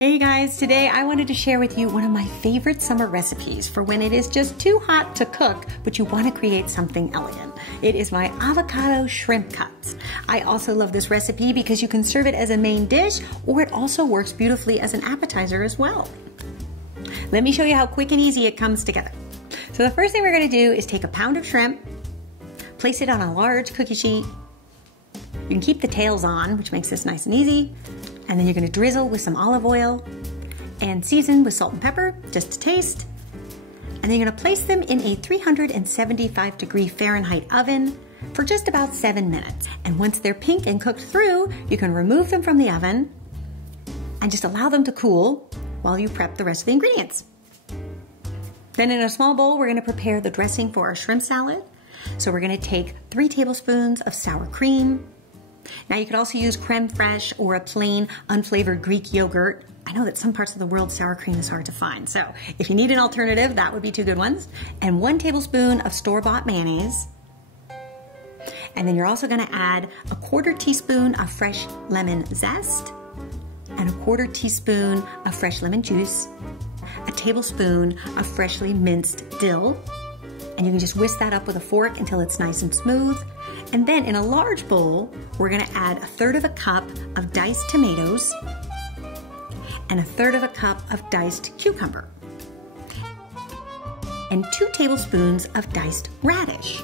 Hey guys, today I wanted to share with you one of my favorite summer recipes for when it is just too hot to cook, but you want to create something elegant. It is my avocado shrimp cuts. I also love this recipe because you can serve it as a main dish, or it also works beautifully as an appetizer as well. Let me show you how quick and easy it comes together. So the first thing we're going to do is take a pound of shrimp, place it on a large cookie sheet. You can keep the tails on, which makes this nice and easy. And then you're going to drizzle with some olive oil and season with salt and pepper, just to taste. And then you're going to place them in a 375-degree Fahrenheit oven for just about 7 minutes. And once they're pink and cooked through, you can remove them from the oven and just allow them to cool while you prep the rest of the ingredients. Then in a small bowl, we're going to prepare the dressing for our shrimp salad. So we're going to take 3 tablespoons of sour cream. Now you could also use creme fraiche or a plain unflavored Greek yogurt. I know that some parts of the world sour cream is hard to find, so if you need an alternative, that would be 2 good ones. And 1 tablespoon of store-bought mayonnaise. And then you're also gonna add a 1/4 teaspoon of fresh lemon zest and a 1/4 teaspoon of fresh lemon juice, a tablespoon of freshly minced dill, and you can just whisk that up with a fork until it's nice and smooth. And then in a large bowl, we're gonna add 1/3 cup of diced tomatoes and 1/3 cup of diced cucumber and 2 tablespoons of diced radish.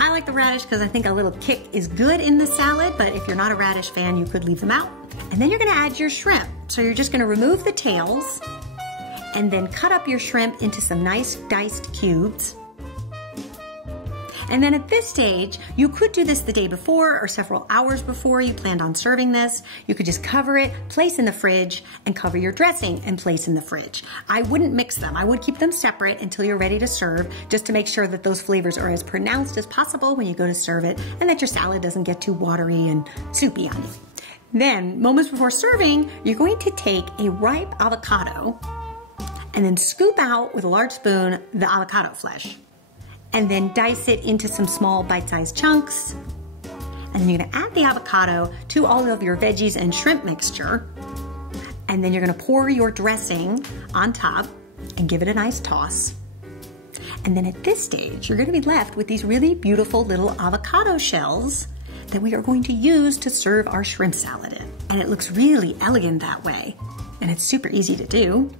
I like the radish because I think a little kick is good in the salad, but if you're not a radish fan, you could leave them out. And then you're gonna add your shrimp. So you're just gonna remove the tails and then cut up your shrimp into some nice diced cubes. And then at this stage, you could do this the day before or several hours before you planned on serving this. You could just cover it, place in the fridge, and cover your dressing and place in the fridge. I wouldn't mix them. I would keep them separate until you're ready to serve, just to make sure that those flavors are as pronounced as possible when you go to serve it, and that your salad doesn't get too watery and soupy on you. Then, moments before serving, you're going to take a ripe avocado and then scoop out with a large spoon the avocado flesh. And then dice it into some small bite-sized chunks. And then you're gonna add the avocado to all of your veggies and shrimp mixture. And then you're gonna pour your dressing on top and give it a nice toss. And then at this stage, you're gonna be left with these really beautiful little avocado shells that we are going to use to serve our shrimp salad in. And it looks really elegant that way. And it's super easy to do.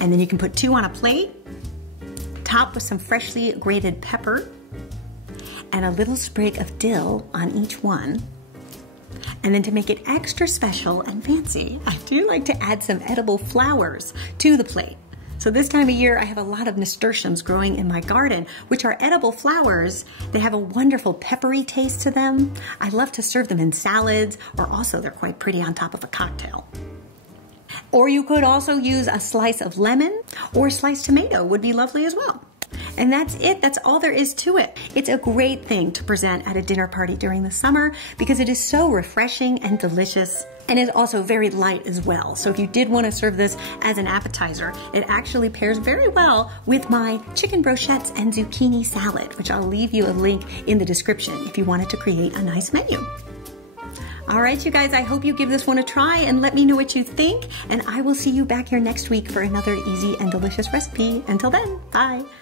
And then you can put 2 on a plate, top with some freshly grated pepper and a little sprig of dill on each one. And then to make it extra special and fancy, I do like to add some edible flowers to the plate. So this time of year, I have a lot of nasturtiums growing in my garden, which are edible flowers. They have a wonderful peppery taste to them. I love to serve them in salads, or also they're quite pretty on top of a cocktail. Or you could also use a slice of lemon, or a sliced tomato would be lovely as well. And that's it, that's all there is to it. It's a great thing to present at a dinner party during the summer because it is so refreshing and delicious, and is also very light as well. So if you did want to serve this as an appetizer, it actually pairs very well with my chicken brochettes and zucchini salad, which I'll leave you a link in the description if you wanted to create a nice menu. All right, you guys, I hope you give this one a try and let me know what you think. And I will see you back here next week for another easy and delicious recipe. Until then, bye.